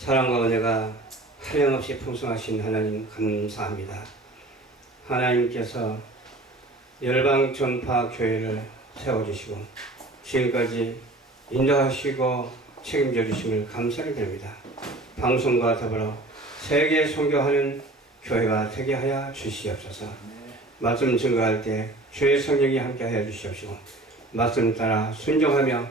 사랑과 은혜가 한량없이 풍성하신 하나님 감사합니다. 하나님께서 열방 전파 교회를 세워주시고 지금까지 인도하시고 책임져 주심을 감사를 드립니다. 방송과 더불어 세계 선교하는 교회가 되게 하여 주시옵소서. 말씀 증거할 때 주의 성령이 함께 하여 주시옵시고 말씀 따라 순종하며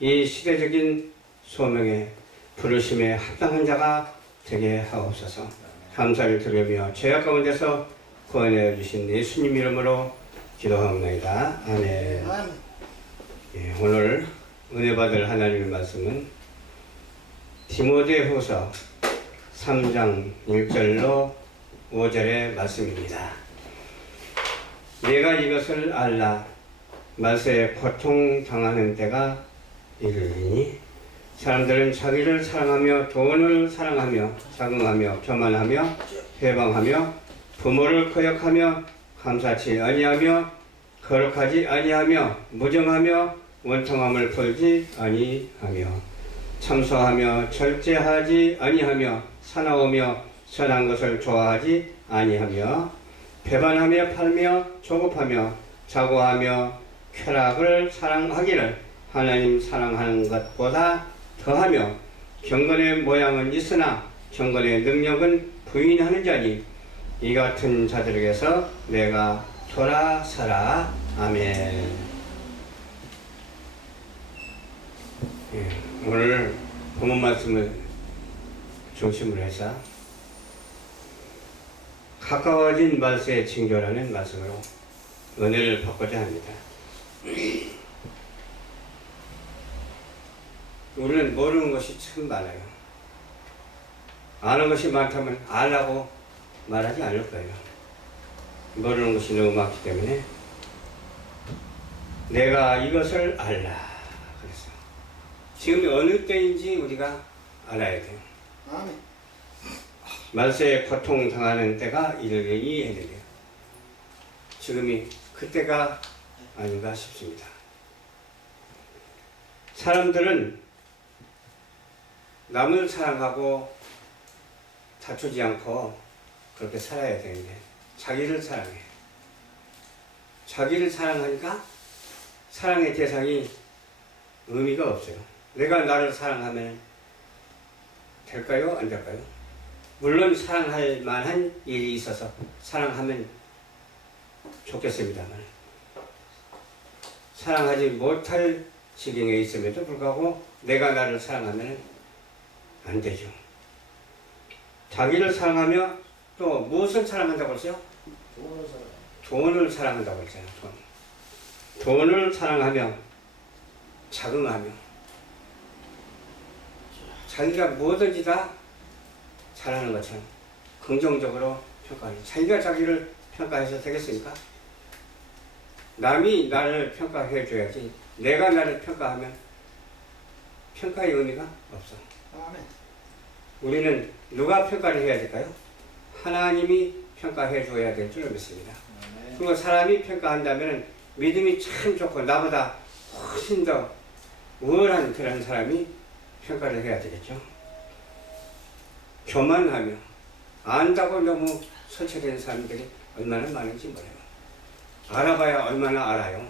이 시대적인 소명에 부르심에 합당한 자가 되게 하옵소서. 감사를 드리며 죄악 가운데서 구원해 주신 예수님 이름으로 기도하옵나이다. 아멘. 예, 오늘 은혜 받을 하나님의 말씀은 디모데후서 3장 1절로 5절의 말씀입니다. 내가 이것을 알라. 말세에 고통당하는 때가 이르리니 사람들은 자기를 사랑하며 돈을 사랑하며 자긍하며 교만하며 회방하며 부모를 거역하며 감사치 아니하며 거룩하지 아니하며 무정하며 원통함을 풀지 아니하며 참소하며 절제하지 아니하며 사나우며 선한 것을 좋아하지 아니하며 배반하며 팔며 조급하며 자고하며 쾌락을 사랑하기를 하나님 사랑하는 것보다 더하며 경건의 모양은 있으나 경건의 능력은 부인하는 자니 이 같은 자들에게서 내가 돌아서라. 아멘. 예, 오늘 본문 말씀을 중심으로 해서 가까워진 말세의 징조라는 말씀으로 은혜를 받고자 합니다. 우리는 모르는 것이 참 많아요. 아는 것이 많다면 알라고 말하지 않을 거예요. 모르는 것이 너무 많기 때문에 내가 이것을 알라. 그래서 지금 어느 때인지 우리가 알아야 돼요. 아멘. 말세에 고통당하는 때가 이르리니 해야 돼요. 지금이 그때가 아닌가 싶습니다. 사람들은 남을 사랑하고 다투지 않고 그렇게 살아야 되는데 자기를 사랑해. 자기를 사랑하니까 사랑의 대상이 의미가 없어요. 내가 나를 사랑하면 될까요? 안 될까요? 물론 사랑할 만한 일이 있어서 사랑하면 좋겠습니다만 사랑하지 못할 지경에 있음에도 불구하고 내가 나를 사랑하면 안 되죠. 자기를 사랑하며 또 무엇을 사랑한다고 했어요? 돈을 사랑한다고 했잖아요. 돈을 사랑하며 자긍하며 자기가 뭐든지 다 잘하는 것처럼 긍정적으로 평가하죠. 자기가 자기를 평가해서 되겠습니까? 남이 나를 평가해 줘야지 내가 나를 평가하면 평가의 의미가 없어. 우리는 누가 평가를 해야 될까요? 하나님이 평가해 줘야 될 줄 믿습니다. 그리고 사람이 평가한다면 믿음이 참 좋고 나보다 훨씬 더 우월한 그런 사람이 평가를 해야 되겠죠. 교만하며 안다고 너무 설치된 사람들이 얼마나 많은지 몰라요. 알아봐야 얼마나 알아요.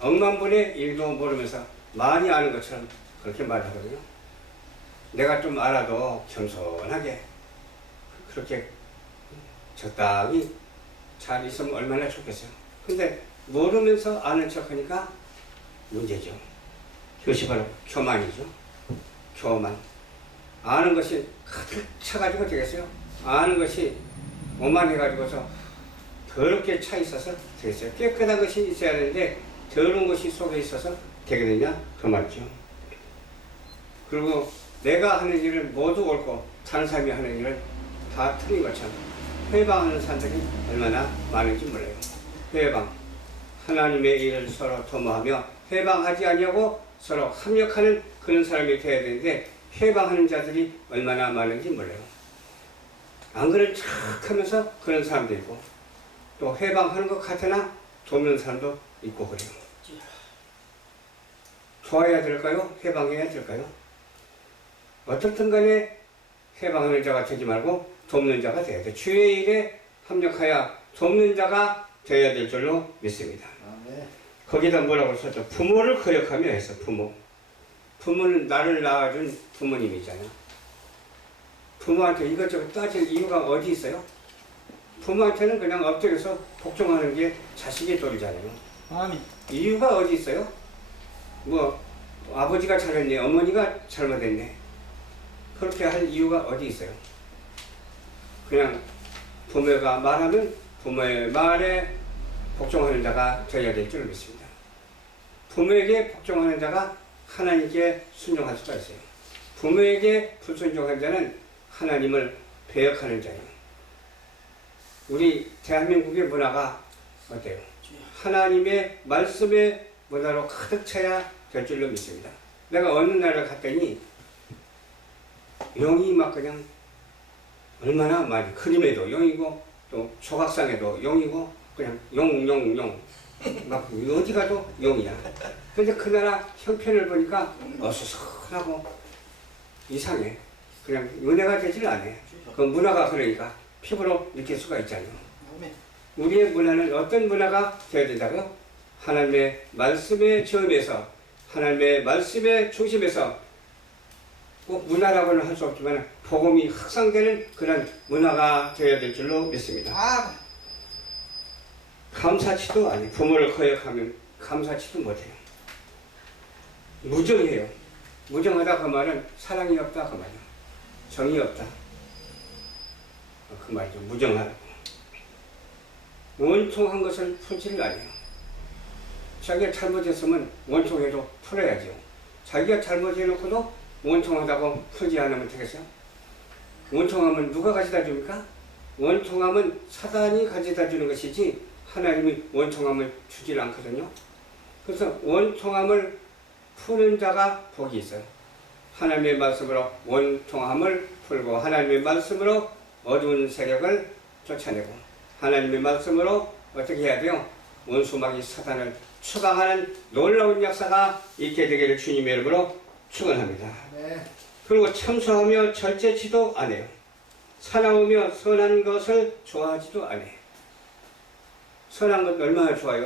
억만분의 1도 모르면서 많이 아는 것처럼 그렇게 말하거든요. 내가 좀 알아도 겸손하게 그렇게 적당히 잘 있으면 얼마나 좋겠어요. 근데 모르면서 아는 척하니까 문제죠. 그것이 바로 교만이죠. 교만. 아는 것이 가득 차가지고 되겠어요? 아는 것이 오만해가지고서 더럽게 차 있어서 되겠어요? 깨끗한 것이 있어야 되는데 더러운 것이 속에 있어서 되겠느냐? 그 말이죠. 그리고 내가 하는 일을 모두 옳고 다른 사람이 하는 일을 다 틀린 것처럼 회방하는 사람들이 얼마나 많은지 몰라요. 회방. 하나님의 일을 서로 도모하며 회방하지 아니하고 서로 합력하는 그런 사람이 되어야 되는데 회방하는 자들이 얼마나 많은지 몰라요. 안 그런 척 하면서 그런 사람도 있고 또 회방하는 것 같으나 돕는 사람도 있고 그래요. 좋아해야 될까요? 회방해야 될까요? 어떻든 간에 해방하는 자가 되지 말고 돕는 자가 되어야 돼. 주의 일에 합력하여 돕는 자가 되어야 될 줄로 믿습니다. 거기다 뭐라고 썼죠? 부모를 거역하며 해서 부모. 부모는 나를 낳아준 부모님이잖아. 부모한테 이것저것 따질 이유가 어디 있어요? 부모한테는 그냥 엎드려서 복종하는 게 자식의 도리잖아요. 아멘. 이유가 어디 있어요? 뭐 아버지가 잘했네, 어머니가 잘못했네. 그렇게 할 이유가 어디 있어요? 그냥 부모가 말하면 부모의 말에 복종하는 자가 되어야 될 줄 믿습니다. 부모에게 복종하는 자가 하나님께 순종할 수가 있어요. 부모에게 불순종한 자는 하나님을 배역하는 자예요. 우리 대한민국의 문화가 어때요? 하나님의 말씀의 문화로 가득 차야 될 줄로 믿습니다. 내가 어느 나라를 갔더니 용이 막 그냥 얼마나 많이, 그림에도 용이고 또 조각상에도 용이고 그냥 용 막 어디 가도 용이야. 근데 그 나라 형편을 보니까 어수선하고 이상해. 그냥 은혜가 되질 않아. 그 문화가 그러니까 피부로 느낄 수가 있잖아요. 우리의 문화는 어떤 문화가 되어야 된다고요? 하나님의 말씀의 저음에서, 하나님의 말씀의 중심에서, 꼭 문화라고는 할 수 없지만 복음이 확산되는 그런 문화가 되어야 될 줄로 믿습니다. 감사치도 아니에요. 부모를 거역하면 감사치도 못해요. 무정해요. 무정하다 그 말은 사랑이 없다 그 말이에요. 정이 없다 그 말이죠. 무정하다고. 원통한 것을 풀지를 않아요. 자기가 잘못했으면 원통해도 풀어야죠. 자기가 잘못해놓고도 원통하다고 풀지 않으면 되겠어요? 원통함은 누가 가져다 줍니까? 원통함은 사단이 가져다 주는 것이지 하나님이 원통함을 주질 않거든요. 그래서 원통함을 푸는 자가 복이 있어요. 하나님의 말씀으로 원통함을 풀고 하나님의 말씀으로 어두운 세력을 쫓아내고 하나님의 말씀으로 어떻게 해야 돼요? 원수마귀 사단을 추방하는 놀라운 역사가 있게 되기를 주님의 이름으로 축원합니다. 그리고 참소하며 절제치도 않아요. 사나우며 선한 것을 좋아하지도 않아요. 선한 것 얼마나 좋아요?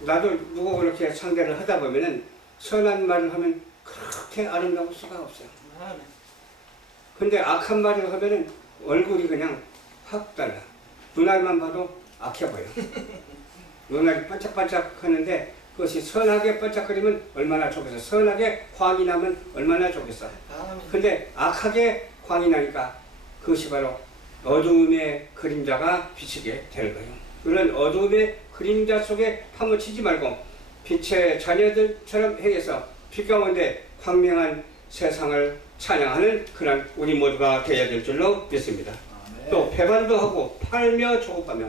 나도 누구 그렇게 상대를 하다 보면은 선한 말을 하면 그렇게 아름다울 수가 없어요. 근데 악한 말을 하면은 얼굴이 그냥 확 달라. 눈알만 봐도 악해 보여. 눈알이 반짝반짝 하는데 그것이 선하게 반짝거리면 얼마나 좋겠어. 선하게 광이 나면 얼마나 좋겠어. 근데 악하게 광이 나니까 그것이 바로 어두움의 그림자가 비치게 되는 거예요. 그런 어두움의 그림자 속에 파묻히지 말고 빛의 자녀들처럼 행해서 빛 가운데 광명한 세상을 찬양하는 그런 우리 모두가 되어야 될 줄로 믿습니다. 또 배반도 하고 팔며 조급하며.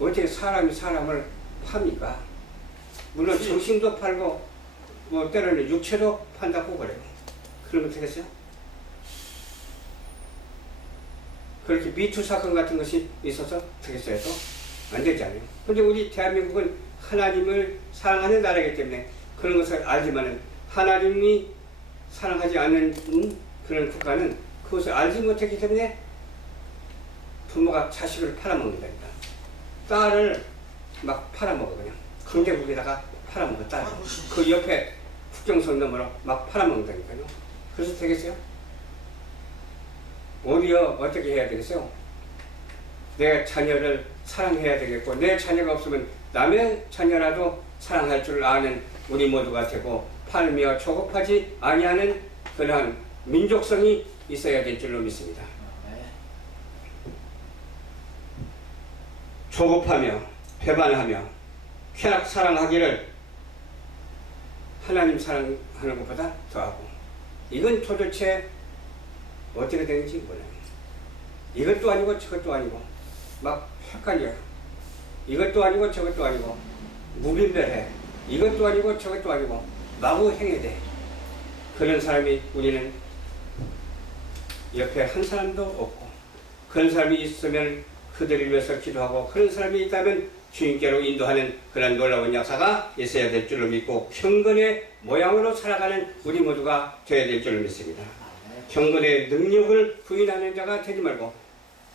어떻게 사람이 사람을 팝니까? 물론 정신도 팔고 뭐 때로는 육체도 판다고 그래요. 그러면 되겠어요? 그렇게 미투 사건 같은 것이 있어서 되겠어요? 또? 안 되잖아요. 근데 우리 대한민국은 하나님을 사랑하는 나라이기 때문에 그런 것을 알지만은 하나님이 사랑하지 않는 그런 국가는 그것을 알지 못했기 때문에 부모가 자식을 팔아먹는다니까. 딸을 막 팔아먹어 그냥. 강대국에다가 팔아먹어 딸. 그 옆에 국경선 너머로 막 팔아먹는다니까요. 그래서 되겠어요? 오히려 어떻게 해야 되겠어요? 내 자녀를 사랑해야 되겠고 내 자녀가 없으면 남의 자녀라도 사랑할 줄 아는 우리 모두가 되고 팔며 조급하지 아니하는 그러한 민족성이 있어야 될 줄로 믿습니다. 조급하며 배반하며 쾌락 사랑하기를 하나님 사랑하는 것보다 더하고 이건 도대체 어떻게 되는지 몰라요. 이것도 아니고 저것도 아니고 막 헷갈려요. 이것도 아니고 저것도 아니고 무분별해. 이것도 아니고 저것도 아니고 마구 행해대. 그런 사람이 우리는 옆에 한 사람도 없고 그런 사람이 있으면 그들을 위해서 기도하고 그런 사람이 있다면 주님께로 인도하는 그런 놀라운 역사가 있어야 될 줄로 믿고 경건의 모양으로 살아가는 우리 모두가 되어야 될 줄로 믿습니다. 경건의 능력을 부인하는 자가 되지 말고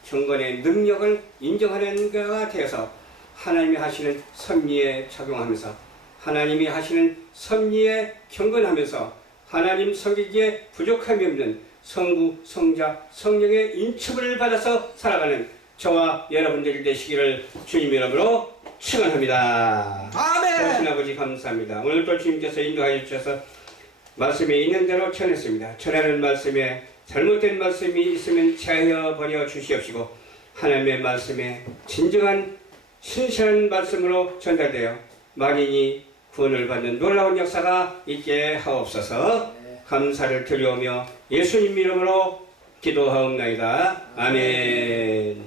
경건의 능력을 인정하는 자가 되어서 하나님이 하시는 섭리에 적용하면서 하나님이 하시는 섭리에 경건하면서 하나님 섬기기에 부족함이 없는 성부, 성자, 성령의 인축을 받아서 살아가는 저와 여러분들이 되시기를 주님 이름으로 축원합니다. 아멘. 하신 아버지 감사합니다. 오늘 또 주님께서 인도하여 주셔서 말씀에 있는 대로 전했습니다. 전하는 말씀에 잘못된 말씀이 있으면 제하여 버려 주시옵시고 하나님의 말씀에 진정한 신실한 말씀으로 전달되어 만인이 구원을 받는 놀라운 역사가 있게 하옵소서. 감사를 드리오며 예수님 이름으로 기도하옵나이다. 아멘.